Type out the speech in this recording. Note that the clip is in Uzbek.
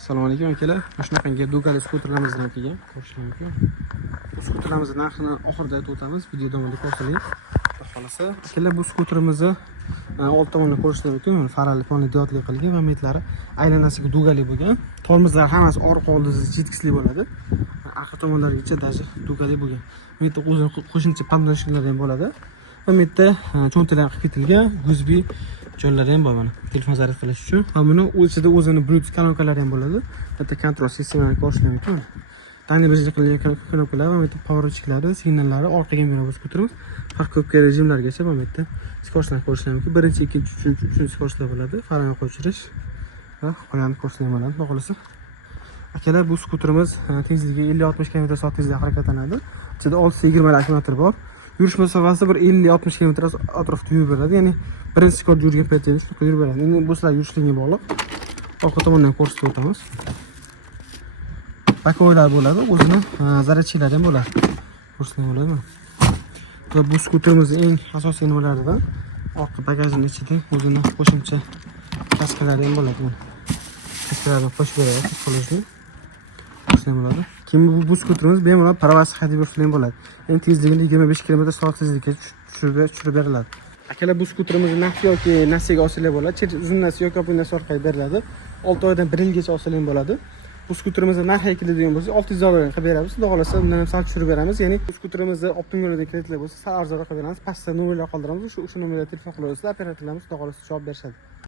Assalomu alaykum akalar. Shunaqangi Ducati skuterlarimizdan kelgan. Ko'rishingiz mumkin. Bu skuterlarimizni narxini oxirida aytib o'tamiz. Video davomida ko'rsating. Xudo xolasa. Akalar, bu skuterimizni old tomondan ko'rishingiz mumkin. Farali fonli diodli qilgan va metlari aylanasiga Ducati bo'lgan. Tormozlar hammasi orqa oldida chetkisli bo'ladi. Orqa tomonlarigacha даже Ducati bo'lgan. Bu yerda o'zini qo'shimcha pomdonchiklari ham bo'ladi. Va bu yerda cho'ntalar qilib ketilgan USB joylari ham bor mana. Telefon zaryad qilish uchun. Va buni ichida o'zini Bluetooth kolonkalari ham bo'ladi. Bitta kontrol sistemani ko'rishingiz mumkin. Tangli birja qilingan knopkalar va bitta powerchiklari, signallari, orqaga miramiz ko'taramiz. Parkovka rejimlarigacha bu yerda skorslarni ko'rishingiz mumkin. Birinchi, ikkinchi, uchinchi skorslar bo'ladi. Farani qo'shirish va qolganini ko'rsatib bo'ladi. Xudo xolasa. Akalar, bu skuterimiz tezligi 50-60 km/s tezlikda harakatlanadi. Ichida 620 akkumulyator bor. Yurish masofasi bir 50-60 km atrofida yurib beradi. Ya'ni birinchi sekund yurgan paytda shunaqa yurib beradi. Endi bu sizlar yurishligiga bog'liq. Orqa tomondan ko'rsatib o'tamiz. Bakoylar bo'ladi, o'zini zaryadchilari ham bo'ladi. Ko'rsatib bo'ladimi? Va bu skuterimizning eng asosiy nimalaridan orqa bagajning ichida o'zini qo'shimcha kaskalari ham bo'ladi. Kaskalarni qo'shib beradi, qilishni. Ko'rsatib bo'ladi. Keyin bu skuterimiz bemalol parvasi hadib ham bo'ladi. Endi tezligini 25 km/s tezlikka tushirib beriladi. Akalar, bu skuterimiz naqd yoki nasiyaga olsalar bo'ladi. Uzunnasi yoki opinasi orqali beriladi. 6 oydan 1 yilgacha olsalar ham bo'ladi. Bu skuterimizni narxi keladigan bo'lsa 600 dollarga qilib beramiz. Xudo xolasa undan ham sal tushirib beramiz. Ya'ni bu skuterimizni optimum yo'ldan kreditlar bo'lsa sal arzonroq qilib beramiz. Pastda nomerlar qoldiramiz. O'sha nomerga telefon qilaverasizlar, operatorlarimiz xudo xolasa javob berishadi.